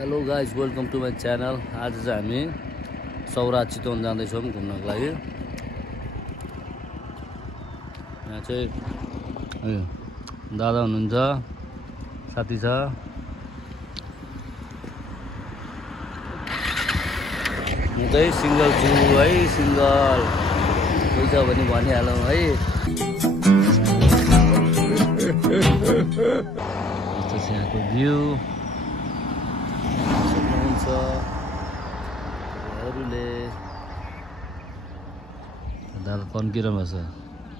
Hello guys, welcome to my channel. आज चाहिँ हामी सौरा चितवन जाँदैछौँ घुम्नको लागि। यहाँ चाहिँ दादा हुनुहुन्छ, साथी छ। म चाहिँ सिङ्गल छु है, सिङ्गल। कोही छ भने भनिहालौँ है। यस्तो छ यहाँको भ्यू। दादा तन्किरहनु छ,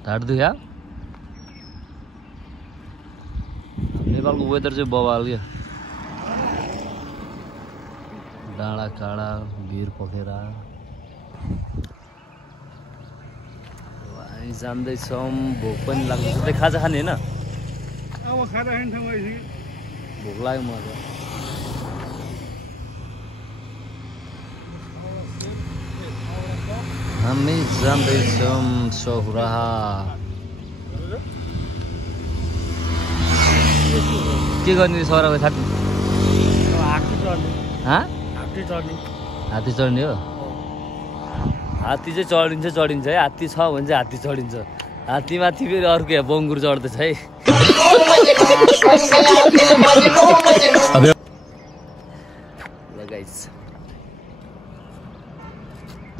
ढाड दुख्या। नेपालको वेदर चाहिँ बवाल क्या। डाँडा काँडा भिर पोखेर हामी जाँदैछौँ। भोक पनि लाग्दैछ। त्यही खाजा खाने होइन? भोक लाग्यो मलाई। हामी जाँदैछौँ सौराहा। के गर्ने सौराको साथी? हात्ती चढ्ने हो। हात्ती चाहिँ चढिन्छ है। हात्ती छ भने चाहिँ हात्ती चढिन्छ। हात्तीमाथि फेरि अर्को यहाँ बङ्गुर चढ्दैछ है। गाइस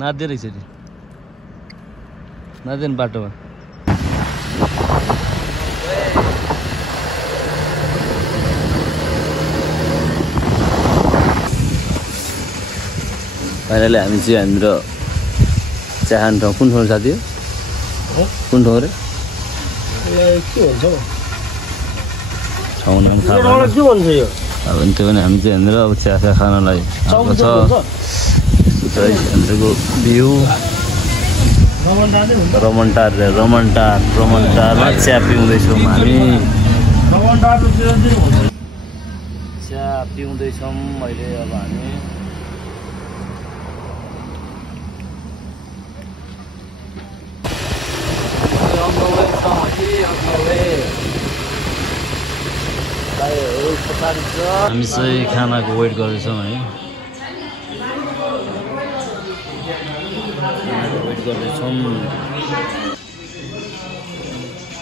नाच्दै रहेछ नि, नाच्दैन बाटोमा। फाइनली हामी चाहिँ हामीतिर चिया खाने ठाउँ कुन ठाउँ साथी? कुन ठाउँ रे? ठाउँ नाम थाहा भएन। अब त्यो भने हामी चाहिँ हामीतिर अब चिया खानलाई आएको छ। हामीको भ्यू रमनटारमा चिया पिउँदैछौँ हामी। चिया पिउँदैछौँ अहिले। अब हामी चाहिँ खानाको वेट गर्दैछौँ है।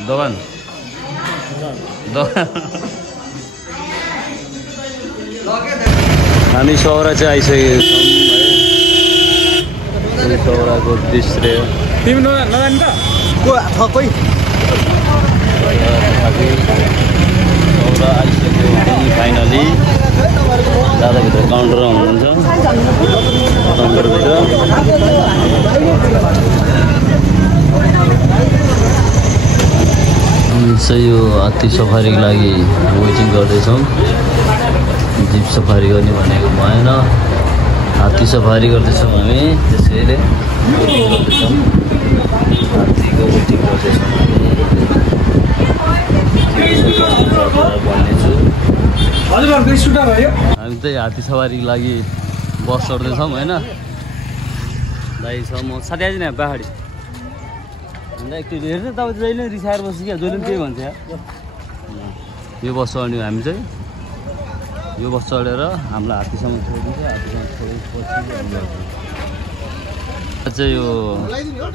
दोकान हामी सौरा चाहिँ आइसकेको छौँ है। सौराको दृश्य सौरा आइसक्यो फाइनली। दादाभित्र काउन्टरमा हुनुहुन्छ। काउन्टरभित्र चाहिँ यो हात्ती सफारीको लागि वेटिङ गर्दैछौँ। जिप सफारी गर्ने भनेको भएन, हात्ती सफारी गर्दैछौँ हामी। त्यसैले वेटिङ गर्दैछौँ, हात्तीको वेटिङ गर्दैछौँ हामी। हामी चाहिँ हात्ती सवारीको लागि बस चढ्दैछौँ होइन। दाइ छ, म साथी आइज न पहाडी। अन्त एकचोटि हेर्छ तपाईँ जहिले रिसाएर बस्छ क्या, जहिले पनि त्यही भन्छ या। यो बस चढ्ने हामी चाहिँ। यो बस चढेर हामीलाई हात्तीसम्म छोडिदिन्छ। हात्तीसम्म छोडेपछि चाहिँ यो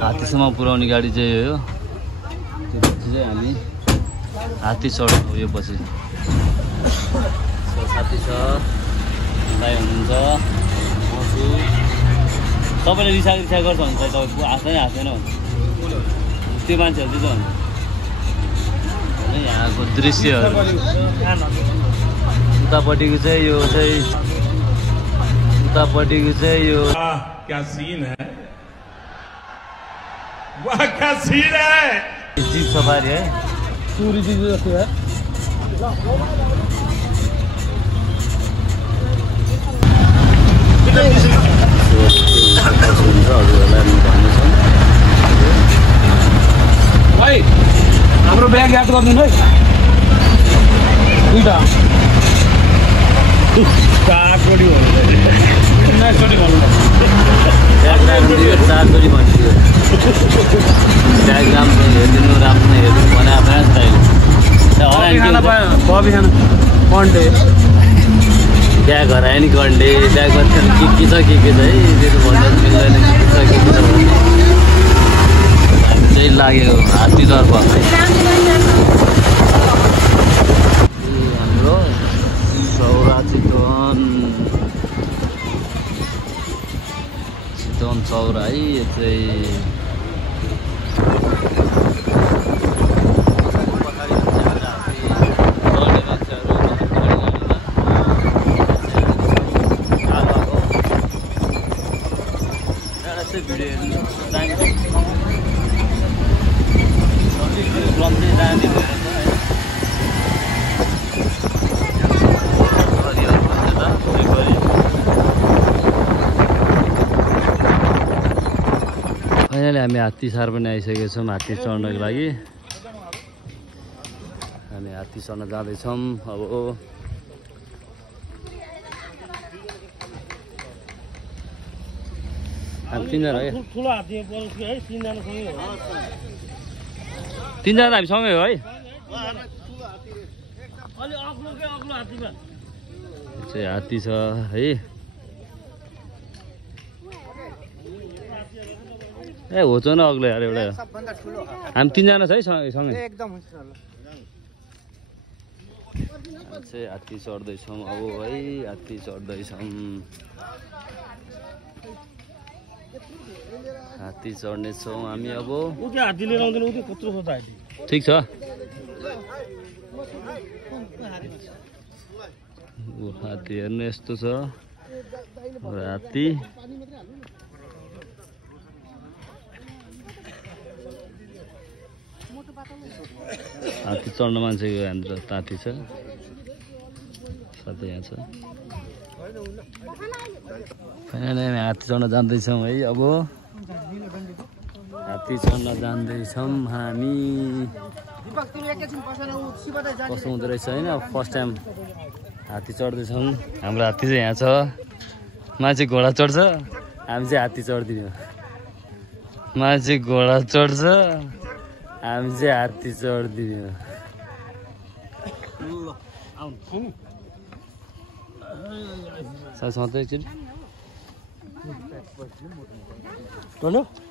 हात्तीसम्म पुर्याउने गाडी चाहिँ हो। त्यो पछि चाहिँ हामी हात्ती चढ्छौँ। यो पछि साथी छ, दाइ हुनुहुन्छ, म छु। तपाईँले रिसा गर्छ भने चाहिँ तपाईँको हाँस्दैन भन्छ। त्यो मान्छेहरू चाहिँ यहाँको दृश्यहरू। उतापट्टिको चाहिँ यो क्या सीन है, वाह क्या सीन है। जीप सफारी है, पूरी चीज है। भाइ हाम्रो ब्याग याद गरिदिनु है। दुईटा चारचोटि भनिदियो। ब्याग राम्रो हेरिदिनु, राम्रो हेर्नु भने खाना पायो। बबी खाना पन्टे बिहा गरायो नि गर्ने बिहा गर्छ के छ के छ है मेरो भन्न मिल्दैन के छ भन्ने हामी चाहिँ लाग्यो हात्तीतर्फ हाम्रो सौरा चितवन सौरा है यो चाहिँ फाइनली हामी हात्तीसार पनि आइसकेका छौँ हात्ती चढ्नको लागि हामी हात्ती चढ्न जाँदैछौँ अब हामी तिनजना है तिनजना हामी सँगै हो है चाहिँ हात्ती छ है ए हो छ न अग्लो यार एउटा हामी तिनजना छ है सँगै चाहिँ हात्ती चढ्दैछौँ अब है हात्ती चढ्दैछौँ हात्ती चढ्नेछौँ हामी अब ठिक छ हात्ती हेर्नु यस्तो छ हात्ती हात्ती चढ्न मान्छेको यहाँनिर ताती छ साथै यहाँ छ फाइनली हामी हात्ती चढ्न जाँदैछौँ है अब हात्ती चढ्न जाँदैछौँ हामी कस्तो हुँदो रहेछ होइन फर्स्ट टाइम हात्ती चढ्दैछौँ हाम्रो हात्ती चाहिँ यहाँ छ मान्छे घोडा चढ्छ हामी चाहिँ हात्ती चढ्दिनँ मान्छे घोडा चढ्छ हामी चाहिँ हात्ती चढ्दिनँ सधैँ एकचोटि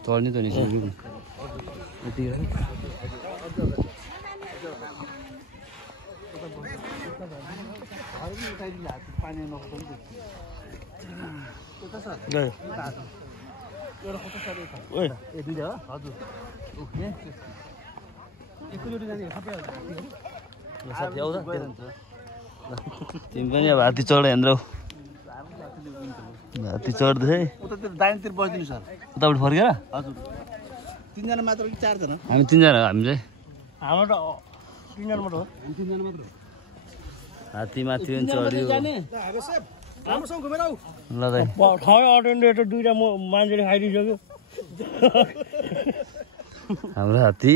चढ्ने त नि तिमी पनि अब हात्ती चढ हेन्द्र हात्ती चढ्दै है दाहिनेतिर बस्दिनु सर उतापट्टि फर्केर हजुर तिनजना मात्र कि चारजना हामी तिनजना हामी चाहिँ हाम्रो त तिनजना मात्र हो तिनजना मात्र हात्ती माथि पनि चढ्यो राम्रोसँग घुमेर आऊ ल दाइ खै अटेन्डेन्ट दुईटा मान्छेले खाइदिइसक्यो हाम्रो हात्ती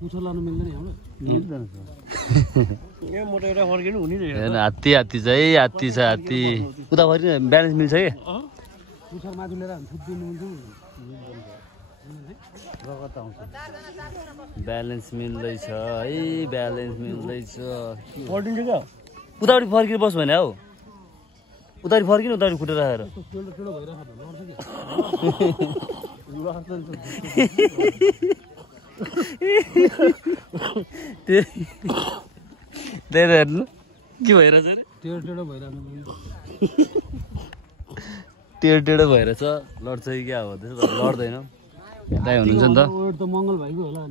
पुछो लानु मिल्दैन हाम्रो ए मोटेर फर्किनु हुने हेर्नु हात्ती हात्ती छ है हात्ती छ हात्ती उता फर्किनु ब्यालेन्स मिल्छ कि पुछर माथि लिएर छुट्टिनु ब्यालेन्स मिल्दैछ है ब्यालेन्स मिल्दैछ पल्टिन्छ क्या उतापट्टि फर्किनु बस भने हौ उतापट्टि फर्किनु उतापट्टि खुट्टा राखेर त्यही त हेर्नु के भइरहेछ अरे टेढो टेढो भइरहेछ लड्छ कि क्या हो त्यसो लड्दैन दाइ हुनुहुन्छ नि त मङ्गल भाइको होला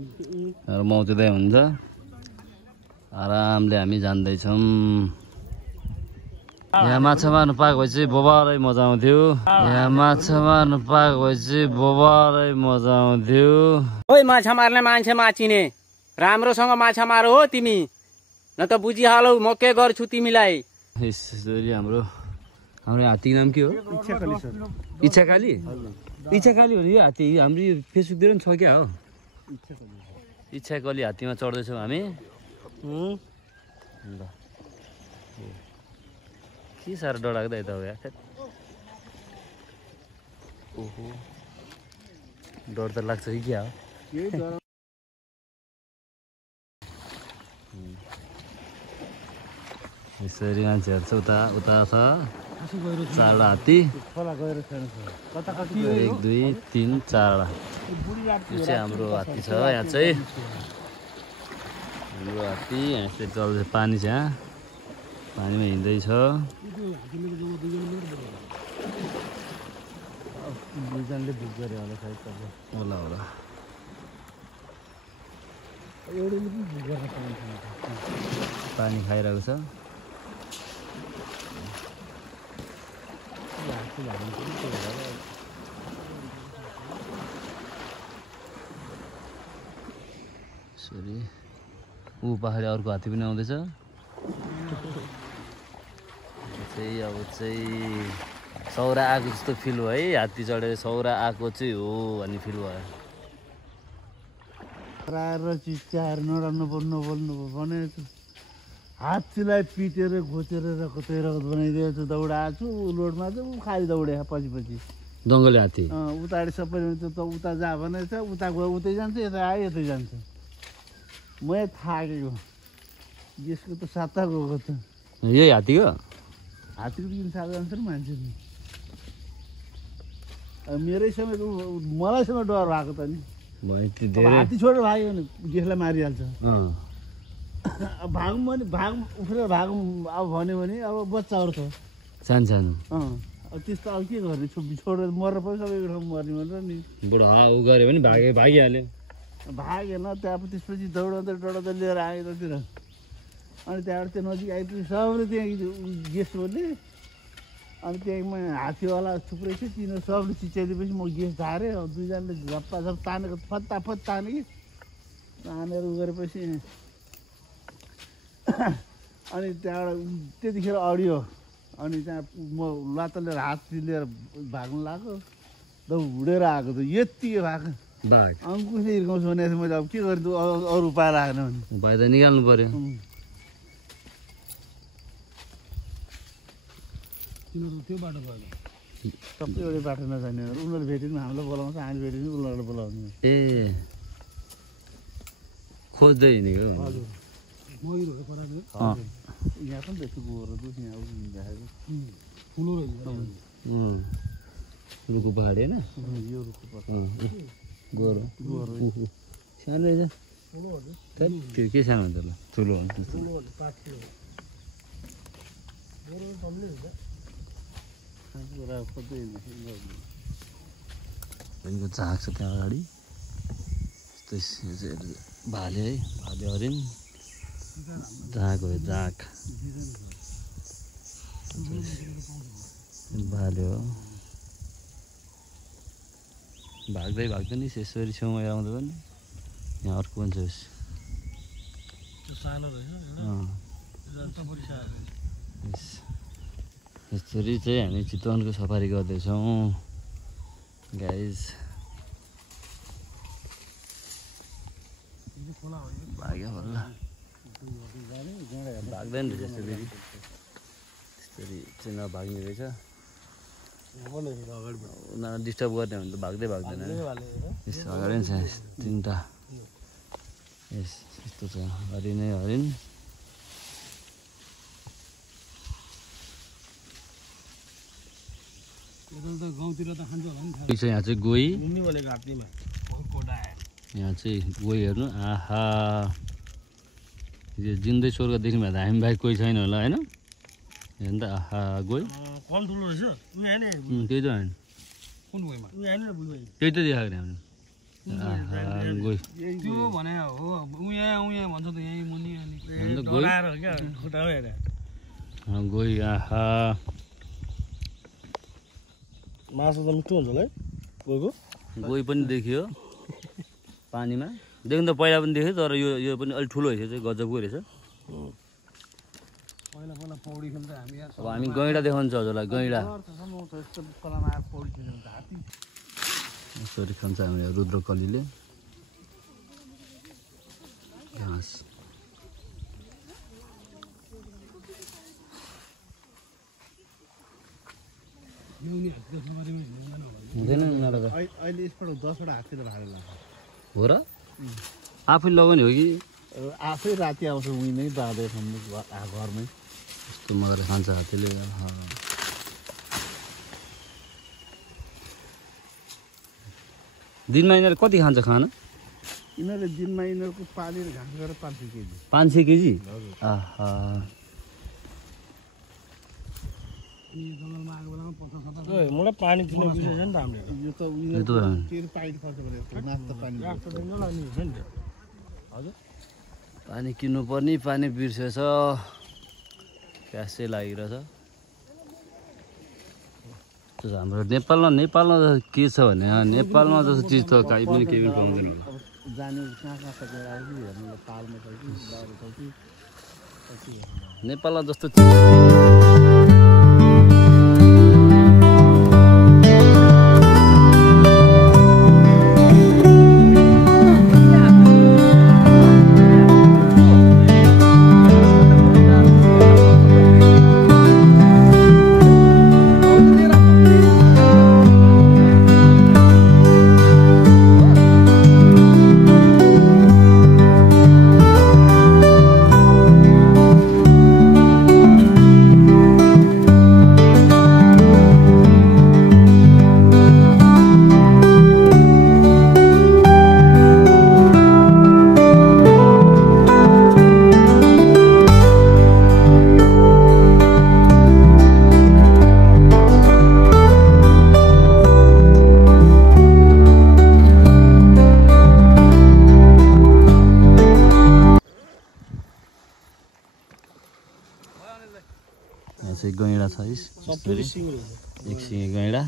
माउती दाइ हुनुहुन्छ आरामले हामी जान्दैछौँ यहाँ माछा मार्नु पाएको भए चाहिँ बोबारै मजा आउँथ्यो यहाँ माछा मार्नु पाएको भए चाहिँ बोबारै मजा आउँथ्यो ओइ माछा मार्ने मान्छे माचिने राम्रोसँग माछा मार हो तिमी न त बुझिहालौ म के गर्छु तिमीलाई यसरी हाम्रो हात्तीको नाम के हो इच्छाकाली इच्छाकाली हो नि यो हात्ती हाम्रो यो फेसबुकतिर पनि छ क्या हो इच्छाकाली हात्तीमा चढ्दैछौँ हामी ल के साह्रो डर लाग्दै त हो यार ओहो डर त लाग्छ कि क्या हो यसरी मान्छेहरू छ उता उता छ चारवटा हात्ती खोला गएर छैन कता कति 1 2 3 4वटा यो चाहिँ हाम्रो हात्ती छ यहाँ चाहिँ हाम्रो हात्ती यहाँ यसरी चल्दैछ पानी छ यहाँ पानीमा हिँड्दैछ दुईजनाले बुक गरे होला सायद होला होला एउटैले पनि बुक गर्न पाइन्छ पानी खाइरहेको छ यसरी ऊ पहाडी अर्को हात्ती पनि आउँदैछ चाहिँ अब चाहिँ सौरा आएको जस्तो फिल भयो है हात्ती चढेर सौरा आएको चाहिँ हो भन्ने फिल भयो आएर चिच्याएर नराम्रो बोल्नु भने हात्तीलाई पिटेर घोचेर रगत बनाइदिएको छु दौडाएको छु लोडमा चाहिँ ऊ खालि दौडे पछि पछि जङ्गली हात्ती उताडि सबै उता जा भनेछ उता गयो उतै जान्छ यता आयो यतै जान्छ मै थाकेको यसको त साता गएको त यही हात्ती हो हात्तीको किन साता जान्छ र मान्छे मेरै समय मलाईसँग डर भएको त नि हात्ती छोडेर भाग्यो भने गेसलाई मारिहाल्छ अब भागौँ भने उफ्रेर भागौँ अब भन्यो भने अब बच्चाहरू छ सानो सानो अब त्यस्तो अब के गर्ने छोडेर मरेर पनि सबै ठाउँ मर्ने भनेर नि बुढो ऊ गऱ्यो भने भागिहाल्यो भागेन त्यहाँ त्यसपछि दौडाउँदै लिएर आयो यतातिर अनि त्यहाँबाट त्यो नजिक आइपुग्यो सबले त्यहाँ गेस बोले अनि त्यहाँ हात्तीवाला थुप्रै थियो तिनीहरू सबले चिच्याइदिएपछि म गेस झारेँ दुईजनाले झप्पा झप तानेको फत्ताफत ताने कि तानेर उ गरेपछि अनि त्यहाँबाट त्यतिखेर अडियो अनि त्यहाँ म लात लिएर हात लिएर भाग्नु लाग्यो दौडेर आएको त यति भएको बाघ अङ्कुशले हिर्काउँछु भने मैले अब के गर्नु अरू उपाय लागेन भने उपाय त निकाल्नु पर्यो त्यो बाटो गयो सबै एउटै बाटो नजाने उनीहरू भेट्यो भने हामीलाई बोलाउँछ हामी भेट्यो भने उनीहरूलाई बोलाउने ए खोज्दै हिँडेको हजुर यहाँ पनि त्यस्तो गोरो दुध यहाँ ठुलो रुखको पहाडी होइन यो रुखको गोरो सानो रहेछ त्यो के सानो हुन्छ होला ठुलो हुन्छ बहिनीको झाँक छ त्यहाँ अगाडि यस्तै भाले है भाले हरिण झाँक हो झाँक भाले हो भाग्दै नि यसरी छेउमा आउँदा पनि यहाँ अर्को पनि छ यसरी चाहिँ हामी चितवनको सफारी गर्दैछौँ गाइज भाग्यो होला भाग्दैन रहेछ यसरी त्यसरी चाहिँ नभाग्ने रहेछ उनीहरू डिस्टर्ब गर्ने भने त भाग्दैन यस अगाडि छ तिनवटा यस यस्तो छ हरिणै हरिण यहाँ चाहिँ गोही यहाँ चाहिँ गोही हेर्नु आहा यो जिन्दै स्वर्ग देख्नु भए त हामी बाहेक कोही छैन होला होइन हेर्नु त आहा गोही त्यही त होइन त्यही त देखाएको नि हामीले गोही गोही आहा मासु त मिठो हुन्छ होला है गएको गोही पनि देखियो पानीमा देख्नु त पहिला पनि देख्यो तर यो पनि अलिक ठुलो रहेछ चाहिँ गजबको रहेछ अब हामी गैँडा देखाउँछ हजुरलाई गैँडा यसरी खान्छ हामीले रुद्रकलीले घाँस हुँदैन अहिले यसबाट 10वटा हात्तीले भाडा लाग्छ हो र आफै लगाउने हो कि आफै राति आउँछ उही नै बाँधेर घरमै मगर खान्छ हात्तीले दिनमा यिनीहरू कति खान्छ खाना यिनीहरूले दिनमा यिनीहरूको पालेर घाँस गरेर 500 केजी 500 केजी आहा मलाई पानी दिने बिर्सेछ नि त हामीले यो त तेल पाइट खर्च गरेको नास्ता पानी हजुर पानी किन्नुपर्ने पानी बिर्सेछ प्यासै लागिरहेछ हाम्रो नेपालमा के छ भने नेपालमा जस्तो चिज त कहीँ पनि केही पनि पाउँदैन जाने कहाँ कहाँ सकेर आयो कि हेर्नु पालमा छ कि बाहिर छ कि नेपालमा जस्तो गैँडा छ एक सिङे गैँडा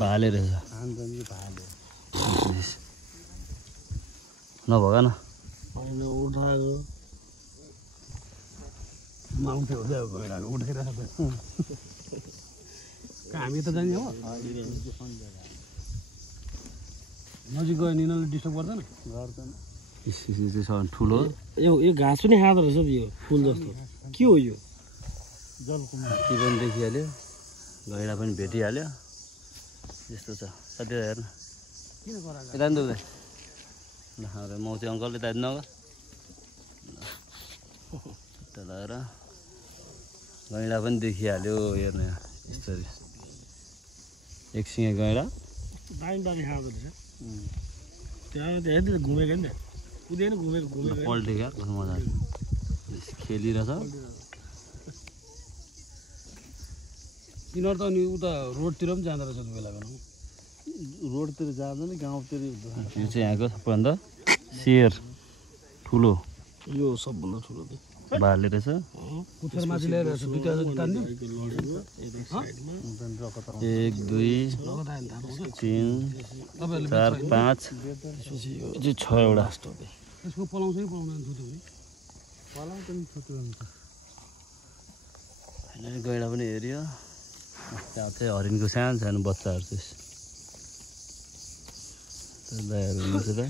भाले रहेछ नभएन उठाएको माउथे उठाएको उठेर हामी त जाने हो नजिक गयो नि यिनीहरूले डिस्टर्ब गर्दैन ठुलो यो घाँस पनि खाँदो रहेछ यो फुल जस्तो के हो यो हात्ती पनि देखिहाल्यो गैँडा पनि भेटिहाल्यो यस्तो छ साथीहरू हेर्नु यता नि दुख्दै ल हाम्रो मौसी अङ्कलले त नगर यता लगाएर गैँडा पनि देखिहाल्यो हेर्नु यस्तरी एक सिङे गैँडा दामी दामी खाँदो रहेछ त्यहाँ घुमेको नि कुदेन घुमेको पल्टेको कस्तो मजा खेलिरहेछ यिनीहरू त अनि उता रोडतिर पनि जाँदो रहेछ बेला बेला रोडतिर जाँदैन गाउँतिर यो चाहिँ यहाँको सबभन्दा सेयर ठुलो यो सबभन्दा ठुलो भाले रहेछ कुचर माछी ल्याएर दुईटा तान्ने 1 2 3 4 5 यो चाहिँ 6 वटा यसको पलाउँछ कि पलाउँदैन पलाउँछ नि छुट्यो हुन्छ गैँडा पनि हेऱ्यो त्यहाँ चाहिँ हरिणको सानो सानो बच्चाहरू चाहिँ दाइहरू त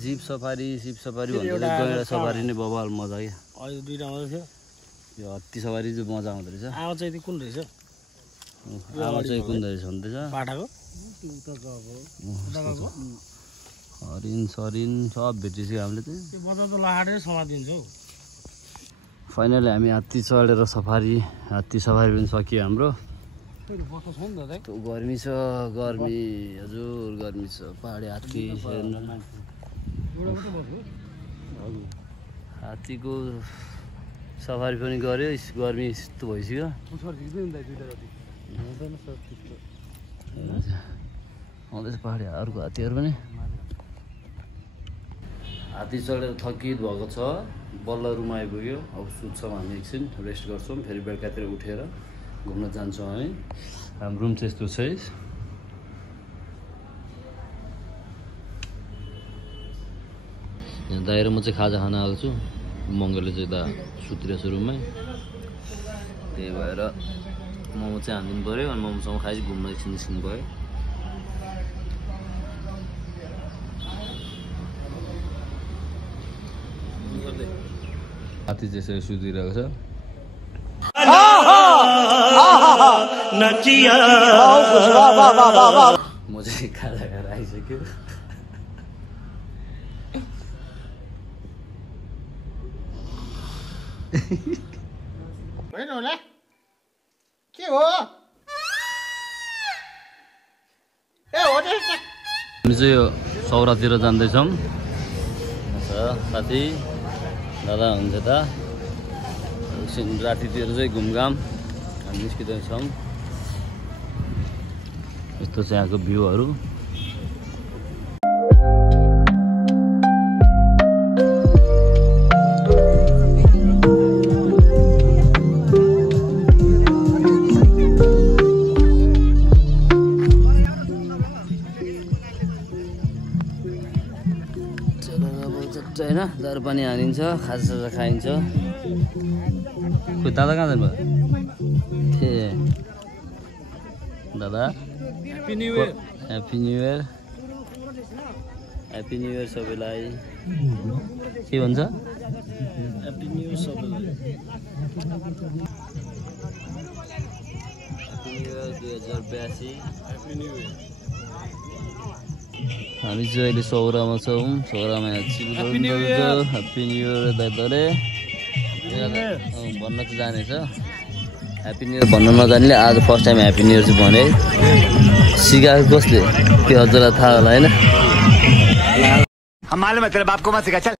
जीप सफारी भन्दा गैँडा सफारी नै बबाल मजा क्या अहिले दुईटा मात्रै थियो यो हत्ती सवारी चाहिँ मजा आउँदो रहेछ आमा चाहिँ कुन रहेछ आमा चाहिँ कुन रहेछ भन्दैछ बाटाको हरिण सरिन सब भेटिसक्यो हामीले चाहिँ बजार त लाहाडै समातिन्छ हौ फाइनली हामी हात्ती चढेर हात्ती सफारी पनि सकियो हाम्रो गर्मी छ गर्मी हजुर गर्मी छ पहाडी हात्ती हात्तीको सफारी पनि गऱ्यो गर्मी यस्तो भइसक्यो आउँदैछ पहाडी अर्को हात्तीहरू पनि हात्ती चढेर थकित भएको छ बल्ल रुम आइपुग्यो अब सुत्छौँ हामी एकछिन रेस्ट गर्छौँ फेरि बेलुकातिर उठेर घुम्न जान्छौँ हामी हाम्रो रुम चाहिँ यस्तो छ यहाँ दाइ र म चाहिँ खाजा खान आएको छु मङ्गलले चाहिँ दा सुतिरहेको छु रुममै त्यही भएर मोमो चाहिँ हानिदिनु पऱ्यो अनि मोमोसँग खाइ घुम्न एकछिन निस्किनु भयो हात्ती चाहिँ यसरी सुतिरहेको छ नचिया म चाहिँ खाजा खाएर आइसक्यो होइन होला के हो ए हो हामी चाहिँ यो सौरातिर जाँदैछौँ साथी दादा हुन्छ त एकछिन रातितिर चाहिँ घुमघाम हामी निस्किँदैछौँ यस्तो चाहिँ यहाँको भ्यूहरू होइन दारू पानी हानिन्छ खाजा खाइन्छ खोइ दादा कहाँ जानुभयो ए दादा happy new year happy new year happy new year सबैलाई के भन्छ ह्याप्पी न्यू इयर सबैलाई happy new year 2082 happy new year हामी चाहिँ अहिले सौरामा छौँ सौरामा Happy New Year. Happy new year दाइदाले भन्न चाहिँ जानेछ ह्याप्पी न्यू इयर भन्न नजान्ने आज first time happy new year चाहिँ भने सिकाएको कसले त्यो हजुरलाई थाहा होला होइन हम मालूम है तेरे बाप को मत सिखा चल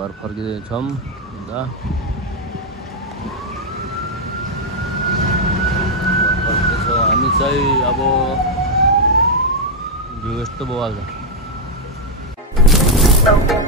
घर फर्किँदैछौँ हामी चाहिँ अब भ्यू यस्तो बवाल छ